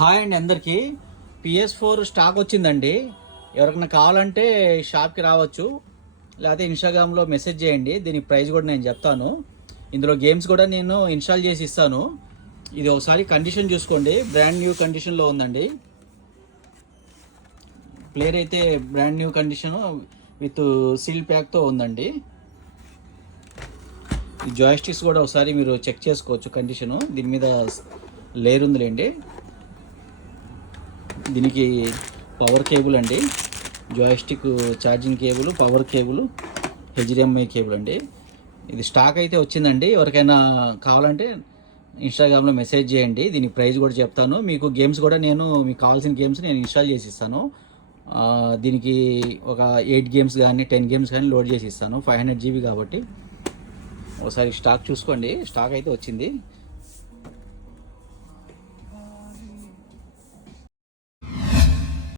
Hi అండి అందరికీ. PS4 stock వచ్చిందండి. ఎవరికైనా కావాలంటే షాప్కి రావచ్చు, లేకపోతే ఇన్స్టాగ్రామ్లో మెసేజ్ చేయండి. దీని ప్రైస్ కూడా నేను చెప్తాను. ఇందులో గేమ్స్ కూడా నేను ఇన్స్టాల్ చేసి ఇస్తాను. ఇది ఒకసారి కండిషన్ చూసుకోండి, బ్రాండ్ న్యూ కండిషన్లో ఉందండి. ప్లేయర్ అయితే brand new condition with seal ప్యాక్తో ఉందండి. ఈ జాయిస్టిక్స్ కూడా ఒకసారి మీరు చెక్ చేసుకోవచ్చు కండిషను. దీని మీద లేయర్ ఉందిలేండి. దీనికి పవర్ కేబుల్ అండి, joystick charging cable, power cable, HDMI cable అండి. ఇది స్టాక్ అయితే వచ్చిందండి. ఎవరికైనా కావాలంటే ఇన్స్టాగ్రామ్లో మెసేజ్ చేయండి. దీని ప్రైస్ కూడా చెప్తాను. మీకు గేమ్స్ కూడా మీకు కావాల్సిన గేమ్స్ నేను ఇన్స్టాల్ చేసి ఇస్తాను. దీనికి ఒక 8 గేమ్స్ కానీ 10 గేమ్స్ కానీ లోడ్ చేసి ఇస్తాను. 500 GB కాబట్టి ఒకసారి స్టాక్ చూసుకోండి. స్టాక్ అయితే వచ్చింది.